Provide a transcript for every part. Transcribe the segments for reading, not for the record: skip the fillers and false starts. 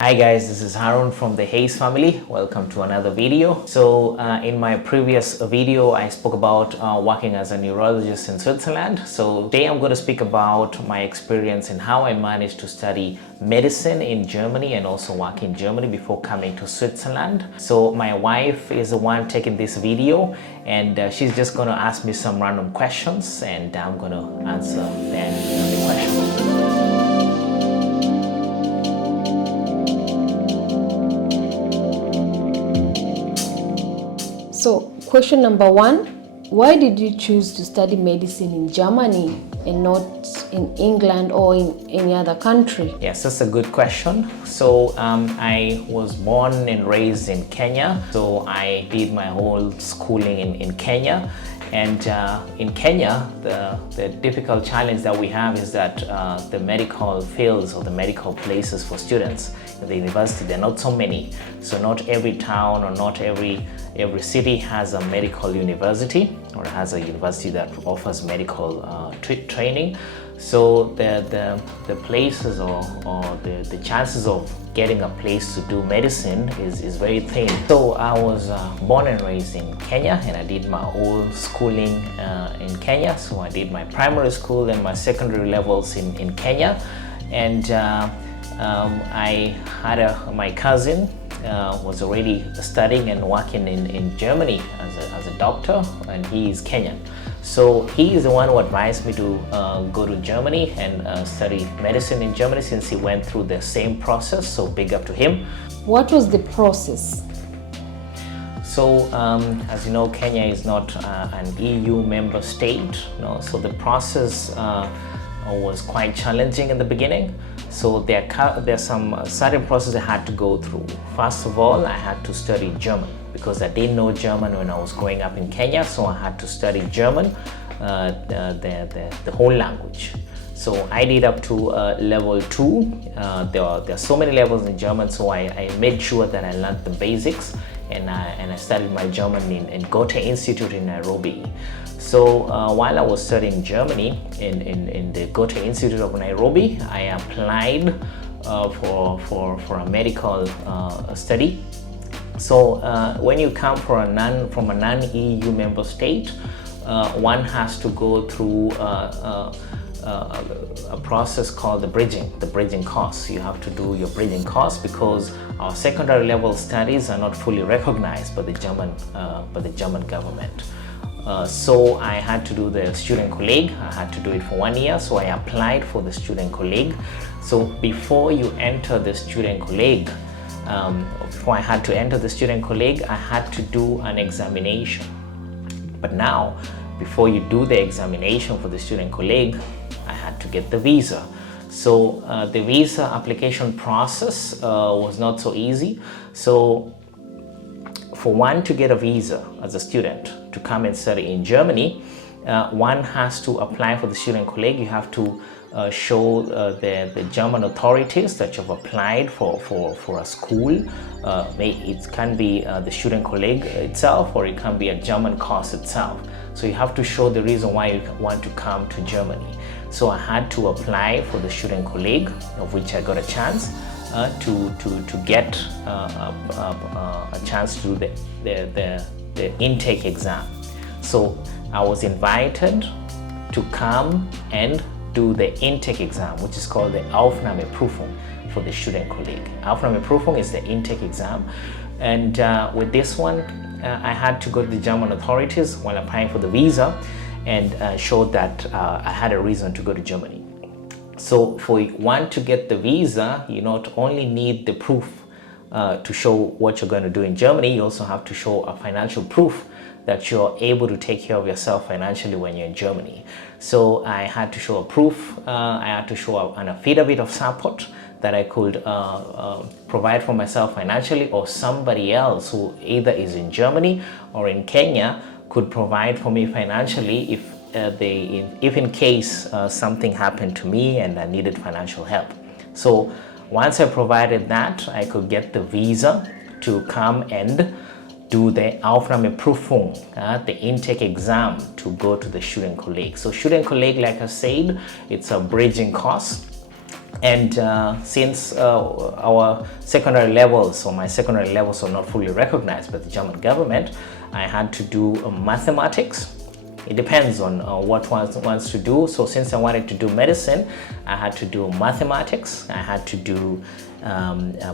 Hi guys, this is Harun from the Hayes family. Welcome to another video. So in my previous video, I spoke about working as a neurologist in Switzerland. So today I'm going to speak about my experience and how I managed to study medicine in Germany and also work in Germany before coming to Switzerland. So my wife is the one taking this video, and she's just going to ask me some random questions, and I'm going to answer then the questions. So, question number one, why did you choose to study medicine in Germany and not in England or in any other country? Yes, that's a good question. So I was born and raised in Kenya. So I did my whole schooling in Kenya. And in Kenya, the difficult challenge that we have is that the medical fields or the medical places for students at the university, there are not so many. So not every town or not every city has a medical university or has a university that offers medical training. So the places or the chances of getting a place to do medicine is very thin. So I was born and raised in Kenya, and I did my whole schooling in Kenya. So I did my primary school and my secondary levels in Kenya, and I had my cousin was already studying and working in Germany as a doctor, and he is Kenyan. So he is the one who advised me to go to Germany and study medicine in Germany, since he went through the same process. So big up to him. What was the process? So as you know, Kenya is not an EU member state. So the process was quite challenging in the beginning. So there's some certain process I had to go through. First of all, I had to study German because I didn't know German when I was growing up in Kenya. So I had to study German, the whole language. So I did up to level 2. There are so many levels in German, so I made sure that I learned the basics, and I studied my German in Goethe Institute in Nairobi. So while I was studying Germany in the Goethe Institute of Nairobi, I applied for a medical study. So when you come from a non-EU member state, one has to go through a process called the bridging course. You have to do your bridging course because our secondary level studies are not fully recognized by the German government. So I had to do the student colleague. I had to do it for 1 year, so I applied for the student colleague. So before you enter the student colleague, before I had to enter the student colleague, I had to do an examination. But now, before you do the examination for the student colleague, I had to get the visa. So the visa application process was not so easy. So for one to get a visa as a student to come and study in Germany, one has to apply for the student colleague. You have to show the German authorities that you've applied for a school. It can be the student colleague itself, or it can be a German course itself. So you have to show the reason why you want to come to Germany. So I had to apply for the student colleague, of which I got a chance to get a chance to do the intake exam. So I was invited to come and do the intake exam, which is called the Aufnahmeprüfung for the student colleague. Aufnahmeprüfung is the intake exam, and with this one, I had to go to the German authorities while applying for the visa and show that I had a reason to go to Germany. So for one to get the visa, you not only need the proof to show what you're going to do in Germany, you also have to show a financial proof that you're able to take care of yourself financially when you're in Germany. So I had to show a proof. I had to show an affidavit of support that I could provide for myself financially, or somebody else who either is in Germany or in Kenya could provide for me financially if in case something happened to me and I needed financial help. So once I provided that, I could get the visa to come and do the Aufnahmeprüfung, the intake exam to go to the student colleague. So student colleague, like I said, it's a bridging course. And since our secondary levels, or my secondary levels, are not fully recognized by the German government, I had to do mathematics. It depends on what one wants to do. So since I wanted to do medicine, I had to do mathematics, I had to do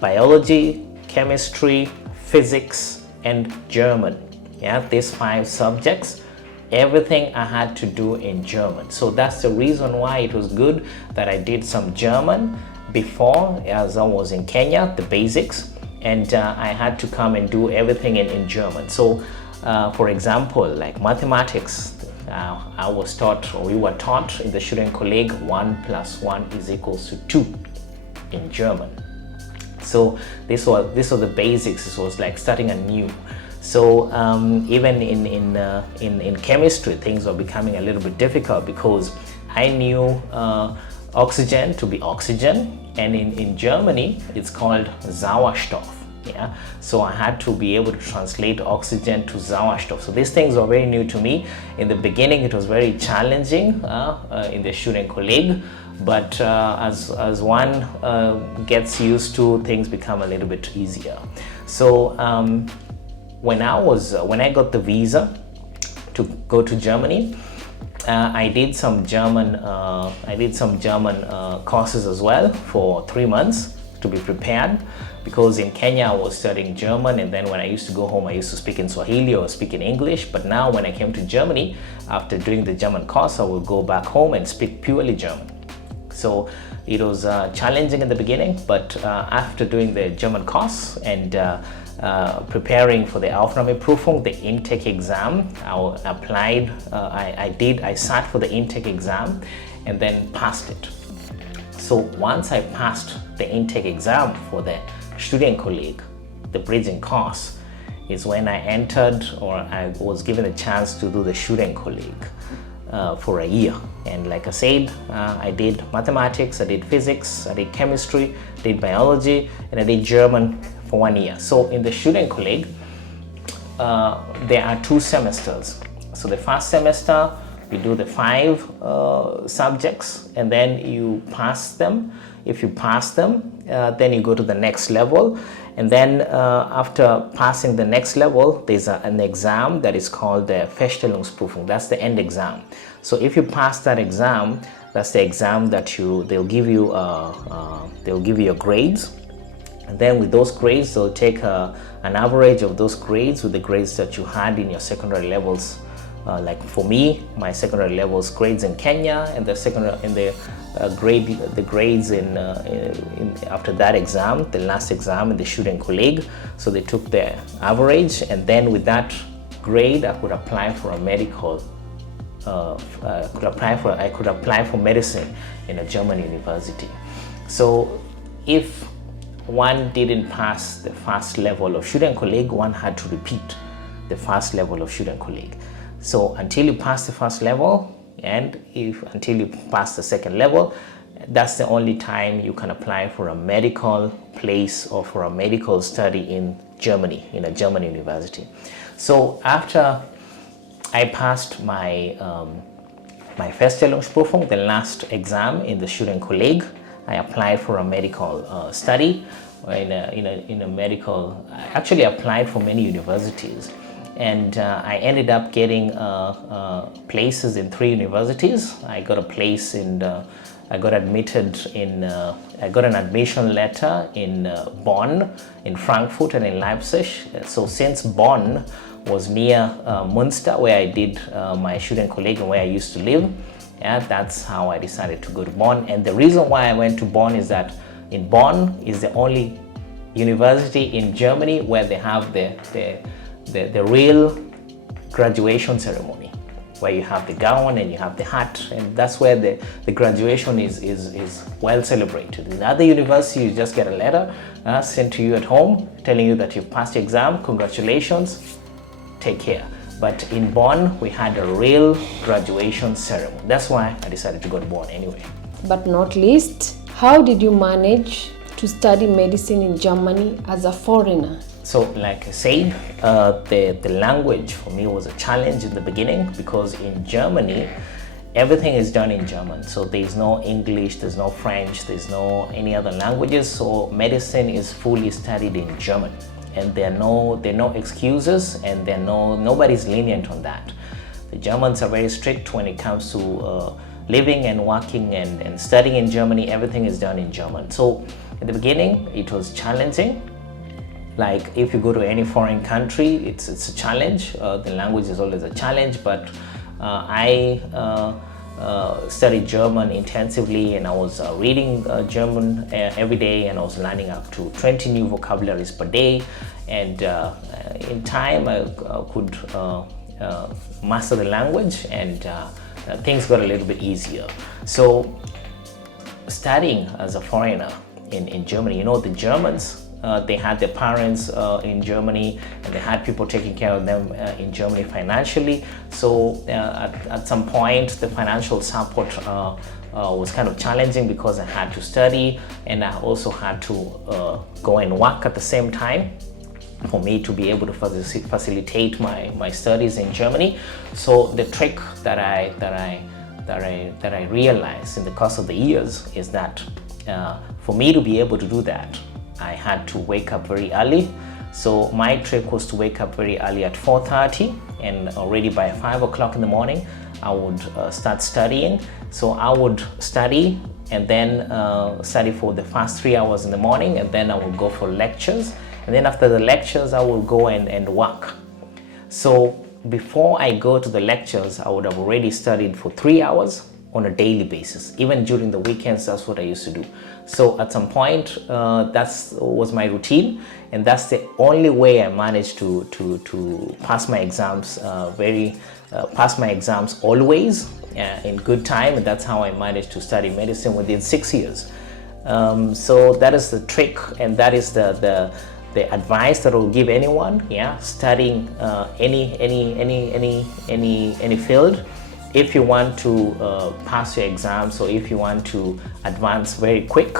biology, chemistry, physics, and German. Yeah, these 5 subjects, everything I had to do in German. So that's the reason why it was good that I did some German before, as I was in Kenya, the basics, and I had to come and do everything in German. So for example, like mathematics, I was taught, or we were taught in the Studienkolleg, 1 + 1 = 2 in German. So this was the basics. This was like starting anew. So even in chemistry, things were becoming a little bit difficult because I knew oxygen to be oxygen, and in Germany it's called Sauerstoff. Yeah, so I had to be able to translate oxygen to Sauerstoff. So these things were very new to me. In the beginning, it was very challenging in the Studienkolleg, but as one gets used to, things become a little bit easier. So when I got the visa to go to Germany, I did some German courses as well for 3 months to be prepared, because in Kenya I was studying German, and then when I used to go home I used to speak in Swahili or speak in English. But now when I came to Germany, after doing the German course, I would go back home and speak purely German. So it was challenging in the beginning, but after doing the German course and preparing for the Aufnahmeprüfung, the intake exam, I sat for the intake exam and then passed it. So once I passed the intake exam for the Studienkolleg, the bridging course, is when I entered, or I was given a chance to do the Studienkolleg for a year. And like I said, I did mathematics, I did physics, I did chemistry, I did biology, and I did German for 1 year. So in the Studienkolleg, there are 2 semesters. So the first semester, you do the 5 subjects, and then you pass them. If you pass them, then you go to the next level. And then after passing the next level, there's an exam that is called the Feststellungsprüfung. That's the end exam. So if you pass that exam, that's the exam that they'll give you your grades. And then with those grades, they'll take an average of those grades with the grades that you had in your secondary levels. Like for me, my secondary levels grades in Kenya, and the grades in after that exam, the last exam in the Studienkolleg. So they took the average, and then with that grade, I could apply for a medical. I could apply for medicine in a German university. So if one didn't pass the first level of Studienkolleg, one had to repeat the first level of Studienkolleg. So until you pass the first level, and until you pass the second level, that's the only time you can apply for a medical place or for a medical study in Germany, in a German university. So after I passed my Feststellungsprüfung, the last exam in the Studienkolleg, I applied for a medical study in a medical. I actually applied for many universities, and I ended up getting places in 3 universities. I got a place in. I got admitted in. I got an admission letter in Bonn, in Frankfurt, and in Leipzig. So since Bonn was near Münster, where I did my Studienkolleg and where I used to live, yeah, that's how I decided to go to Bonn. And the reason why I went to Bonn is that in Bonn is the only university in Germany where they have the real graduation ceremony, where you have the gown and you have the hat, and that's where the graduation is well celebrated. In other universities, you just get a letter sent to you at home telling you that you've passed the exam, congratulations, take care. But in Bonn, we had a real graduation ceremony. That's why I decided to go to Bonn anyway. But not least, how did you manage to study medicine in Germany as a foreigner? So like I said, the language for me was a challenge in the beginning, because in Germany, everything is done in German. So there's no English, there's no French, there's no any other languages. So medicine is fully studied in German, and there are no excuses, and nobody's lenient on that. The Germans are very strict when it comes to living and working and studying in Germany. Everything is done in German. So at the beginning, it was challenging. Like if you go to any foreign country, it's a challenge. The language is always a challenge, but I studied German intensively, and I was reading German every day, and I was learning up to 20 new vocabularies per day. And in time, I could master the language, and things got a little bit easier. So studying as a foreigner in Germany, the Germans, they had their parents in Germany, and they had people taking care of them in Germany financially. So at some point, the financial support was kind of challenging because I had to study, and I also had to go and work at the same time for me to be able to facilitate my studies in Germany. So the trick that I realized in the course of the years is that for me to be able to do that, I had to wake up very early. So my trick was to wake up very early at 4:30, and already by 5 o'clock in the morning, I would start studying. So I would study, and then study for the first 3 hours in the morning, and then I would go for lectures. And then after the lectures, I will go and work. So before I go to the lectures, I would have already studied for 3 hours on a daily basis. Even during the weekends, that's what I used to do. So at some point, that was my routine, and that's the only way I managed to pass my exams pass my exams always in good time, and that's how I managed to study medicine within 6 years. So that is the trick, and that is the advice that I will give anyone, studying any field. If you want to pass your exams, or if you want to advance very quick,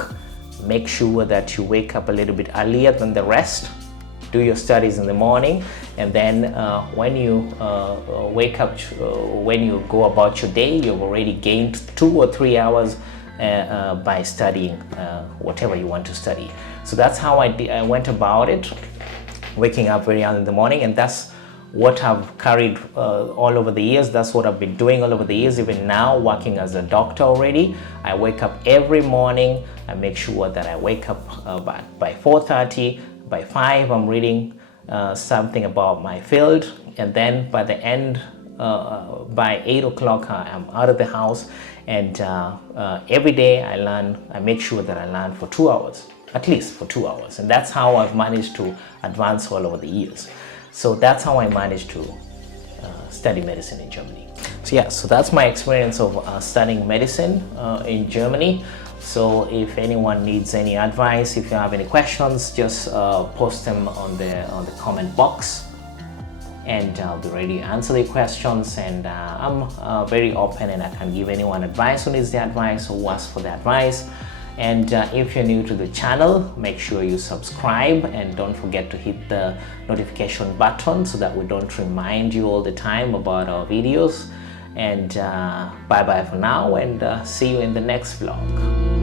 make sure that you wake up a little bit earlier than the rest. Do your studies in the morning, and then when you wake up, when you go about your day, you've already gained 2 or 3 hours by studying whatever you want to study. So that's how I went about it, waking up very early in the morning, and that's what I've carried all over the years. That's what I've been doing all over the years. Even now, working as a doctor already, I wake up every morning. I make sure that I wake up by 4:30. By 5, I'm reading something about my field, and then by the end, by 8 o'clock, I'm out of the house. And every day I make sure that I learn for 2 hours, at least for 2 hours. And that's how I've managed to advance all over the years. So that's how I managed to study medicine in Germany. So that's my experience of studying medicine in Germany. So if anyone needs any advice, if you have any questions, just post them on the comment box, and I'll be ready to answer the questions. And I'm very open, and I can give anyone advice who needs the advice or who asks for the advice. And if you're new to the channel, make sure you subscribe, and don't forget to hit the notification button so that we don't remind you all the time about our videos. And bye bye for now, and see you in the next vlog.